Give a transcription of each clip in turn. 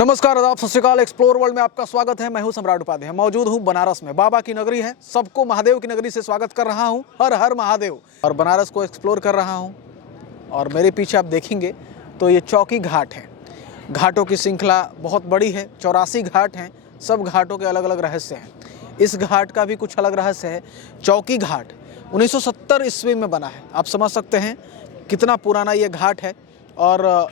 नमस्कार, आदाब, सत श्री अकाल। एक्सप्लोर वर्ल्ड में आपका स्वागत है। मैं हूं सम्राट उपाध्याय। मौजूद हूं बनारस में। बाबा की नगरी है, सबको महादेव की नगरी से स्वागत कर रहा हूं। हर हर महादेव। और बनारस को एक्सप्लोर कर रहा हूं। और मेरे पीछे आप देखेंगे तो ये चौकी घाट है। घाटों की श्रृंखला बहुत बड़ी है, 84 घाट हैं। सब घाटों के अलग अलग रहस्य हैं। इस घाट का भी कुछ अलग रहस्य है। चौकी घाट 1970 ईस्वी में बना है। आप समझ सकते हैं कितना पुराना ये घाट है। और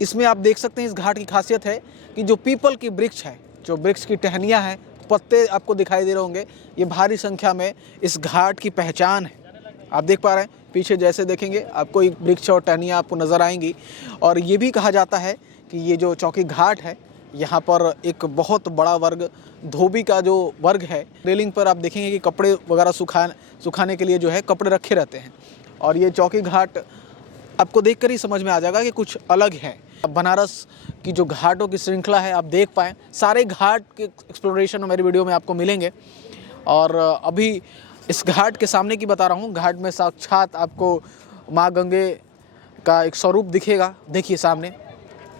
इसमें आप देख सकते हैं इस घाट की खासियत है कि जो पीपल की वृक्ष है, जो वृक्ष की टहनियाँ हैं, पत्ते आपको दिखाई दे रहे होंगे, ये भारी संख्या में इस घाट की पहचान है। आप देख पा रहे हैं पीछे, जैसे देखेंगे आपको एक वृक्ष और टहनियाँ आपको नज़र आएंगी। और ये भी कहा जाता है कि ये जो चौकी घाट है, यहाँ पर एक बहुत बड़ा वर्ग, धोबी का जो वर्ग है, रेलिंग पर आप देखेंगे कि कपड़े वगैरह सुखाने के लिए जो है कपड़े रखे रहते हैं। और ये चौकी घाट आपको देखकर ही समझ में आ जाएगा कि कुछ अलग है। बनारस की जो घाटों की श्रृंखला है, आप देख पाएँ सारे घाट के एक्सप्लोरेशन मेरी वीडियो में आपको मिलेंगे। और अभी इस घाट के सामने की बता रहा हूँ। घाट में साक्षात आपको माँ गंगे का एक स्वरूप दिखेगा। देखिए सामने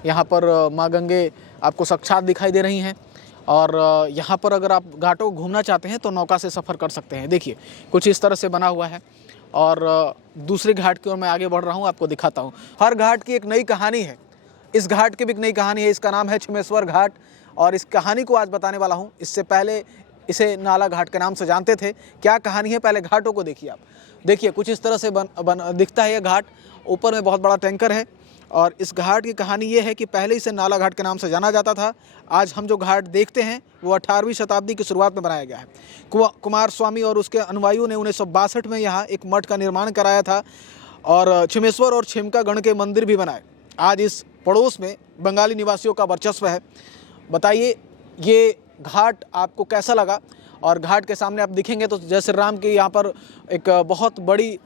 यहाँ पर माँ गंगे आपको साक्षात दिखाई दे रही हैं। और यहाँ पर अगर आप घाटों को घूमना चाहते हैं तो नौका से सफ़र कर सकते हैं। देखिए कुछ इस तरह से बना हुआ है। और दूसरे घाट की ओर मैं आगे बढ़ रहा हूँ, आपको दिखाता हूँ। हर घाट की एक नई कहानी है। इस घाट की भी एक नई कहानी है। इसका नाम है छिमेश्वर घाट। और इस कहानी को आज बताने वाला हूँ। इससे पहले इसे नाला घाट के नाम से जानते थे। क्या कहानी है, पहले घाटों को देखिए। आप देखिए कुछ इस तरह से दिखता है ये घाट। ऊपर में बहुत बड़ा टैंकर है। और इस घाट की कहानी ये है कि पहले इसे नाला घाट के नाम से जाना जाता था। आज हम जो घाट देखते हैं वो 18वीं शताब्दी की शुरुआत में बनाया गया है। कुमार स्वामी और उसके अनुयायियों ने 1962 में यहाँ एक मठ का निर्माण कराया था। और छिमेश्वर और छिमका गण के मंदिर भी बनाए। आज इस पड़ोस में बंगाली निवासियों का वर्चस्व है। बताइए ये घाट आपको कैसा लगा। और घाट के सामने आप दिखेंगे तो जय श्री राम की यहाँ पर एक बहुत बड़ी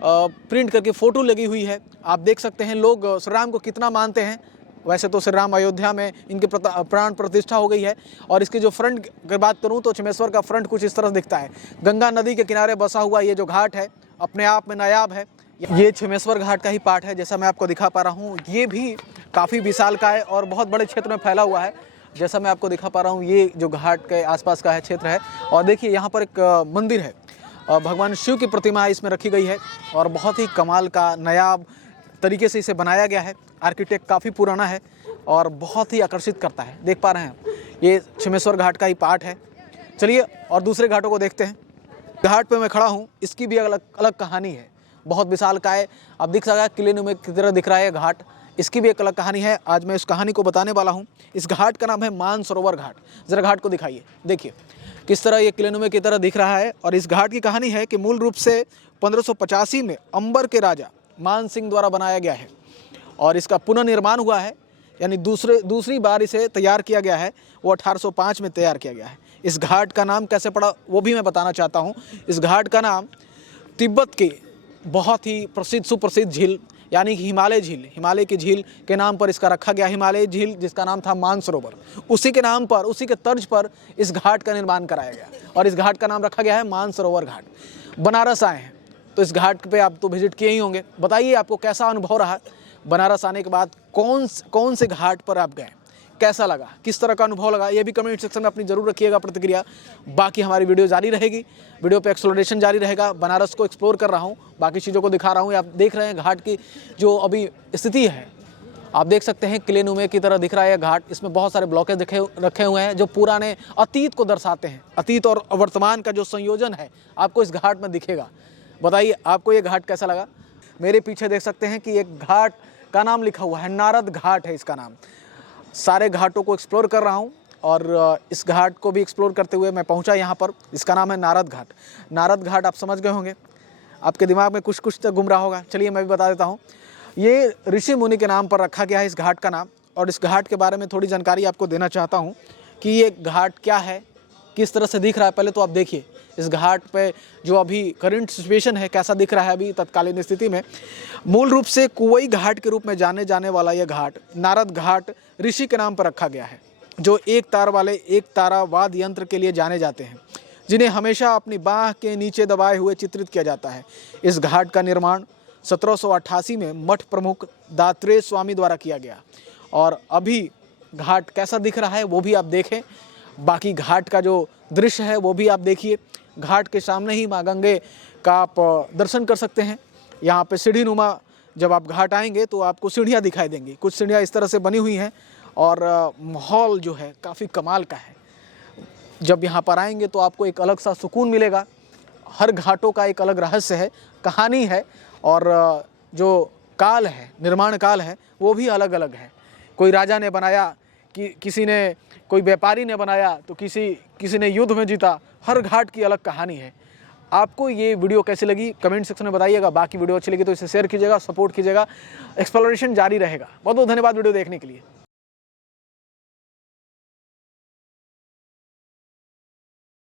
प्रिंट करके फ़ोटो लगी हुई है। आप देख सकते हैं लोग श्री राम को कितना मानते हैं। वैसे तो श्री राम अयोध्या में इनकी प्राण प्रतिष्ठा हो गई है। और इसकी जो फ्रंट की बात करूं तो छिमेश्वर का फ्रंट कुछ इस तरह दिखता है। गंगा नदी के किनारे बसा हुआ ये जो घाट है अपने आप में नायाब है। ये छिमेश्वर घाट का ही पार्ट है, जैसा मैं आपको दिखा पा रहा हूँ। ये भी काफ़ी विशालकाय और बहुत बड़े क्षेत्र में फैला हुआ है। जैसा मैं आपको दिखा पा रहा हूँ, ये जो घाट के आसपास का है क्षेत्र है। और देखिए यहाँ पर एक मंदिर है। भगवान शिव की प्रतिमा इसमें रखी गई है। और बहुत ही कमाल का नायाब तरीके से इसे बनाया गया है। आर्किटेक्ट काफ़ी पुराना है और बहुत ही आकर्षित करता है। देख पा रहे हैं ये छिमेश्वर घाट का ही पार्ट है। चलिए और दूसरे घाटों को देखते हैं। घाट पे मैं खड़ा हूँ, इसकी भी अलग अलग कहानी है। बहुत विशालकाय, आप दिख सकता है किले नुमे की तरह दिख रहा है घाट। इसकी भी एक अलग कहानी है। आज मैं इस कहानी को बताने वाला हूँ। इस घाट का नाम है मानसरोवर घाट। ज़रा घाट को दिखाइए, देखिए किस तरह ये किलेनुमे की तरह दिख रहा है। और इस घाट की कहानी है कि मूल रूप से 1585 में अंबर के राजा मान सिंह द्वारा बनाया गया है। और इसका पुनर्निर्माण हुआ है, यानी दूसरी बार इसे तैयार किया गया है। वो 1805 में तैयार किया गया है। इस घाट का नाम कैसे पड़ा वो भी मैं बताना चाहता हूँ। इस घाट का नाम तिब्बत के बहुत ही प्रसिद्ध सुप्रसिद्ध झील, यानी कि हिमालय झील, हिमालय की झील के नाम पर इसका रखा गया। हिमालय झील जिसका नाम था मानसरोवर, उसी के नाम पर, उसी के तर्ज पर इस घाट का निर्माण कराया गया। और इस घाट का नाम रखा गया है मानसरोवर घाट। बनारस आए हैं तो इस घाट पे आप तो विजिट किए ही होंगे। बताइए आपको कैसा अनुभव रहा बनारस आने के बाद। कौन से घाट पर आप गए, कैसा लगा, किस तरह का अनुभव लगा, ये भी कमेंट सेक्शन में अपनी जरूर रखिएगा प्रतिक्रिया। बाकी हमारी वीडियो जारी रहेगी। वीडियो पे एक्सप्लोरेशन जारी रहेगा। बनारस को एक्सप्लोर कर रहा हूँ, बाकी चीज़ों को दिखा रहा हूँ। आप देख रहे हैं घाट की जो अभी स्थिति है, आप देख सकते हैं किले नुमे की तरह दिख रहा है घाट। इसमें बहुत सारे ब्लॉकेज रखे हुए हैं जो पुराने अतीत को दर्शाते हैं। अतीत और वर्तमान का जो संयोजन है आपको इस घाट में दिखेगा। बताइए आपको ये घाट कैसा लगा। मेरे पीछे देख सकते हैं कि एक घाट का नाम लिखा हुआ है, नारद घाट है इसका नाम। सारे घाटों को एक्सप्लोर कर रहा हूँ। और इस घाट को भी एक्सप्लोर करते हुए मैं पहुँचा यहाँ पर। इसका नाम है नारद घाट। नारद घाट आप समझ गए होंगे, आपके दिमाग में कुछ तो घूम रहा होगा। चलिए मैं भी बता देता हूँ। ये ऋषि मुनि के नाम पर रखा गया है इस घाट का नाम। और इस घाट के बारे में थोड़ी जानकारी आपको देना चाहता हूँ कि ये घाट क्या है, किस तरह से दिख रहा है। पहले तो आप देखिए इस घाट पे जो अभी करंट सिचुएशन है कैसा दिख रहा है अभी तत्कालीन स्थिति में। मूल रूप से कुवई घाट के रूप में जाने जाने वाला यह घाट नारद घाट ऋषि के नाम पर रखा गया है, जो एक तार वाले एक तारा वाद्य यंत्र के लिए जाने जाते हैं, जिन्हें हमेशा अपनी बाह के नीचे दबाए हुए चित्रित किया जाता है। इस घाट का निर्माण 1788 में मठ प्रमुख दात्रेय स्वामी द्वारा किया गया। और अभी घाट कैसा दिख रहा है वो भी आप देखें, बाकी घाट का जो दृश्य है वो भी आप देखिए। घाट के सामने ही माँ गंगे का आप दर्शन कर सकते हैं। यहाँ पे सीढ़ी नुमा जब आप घाट आएंगे तो आपको सीढ़ियाँ दिखाई देंगी, कुछ सीढ़ियाँ इस तरह से बनी हुई हैं और माहौल जो है काफ़ी कमाल का है। जब यहाँ पर आएंगे तो आपको एक अलग सा सुकून मिलेगा। हर घाटों का एक अलग रहस्य है, कहानी है और जो काल है, निर्माण काल है, वो भी अलग अलग है। कोई राजा ने बनाया, किसी ने, कोई व्यापारी ने बनाया, तो किसी ने युद्ध में जीता। हर घाट की अलग कहानी है। आपको ये वीडियो कैसी लगी कमेंट सेक्शन में बताइएगा। बाकी वीडियो अच्छी लगी तो इसे शेयर कीजिएगा, सपोर्ट कीजिएगा। एक्सप्लोरेशन जारी रहेगा। बहुत बहुत धन्यवाद वीडियो देखने के लिए।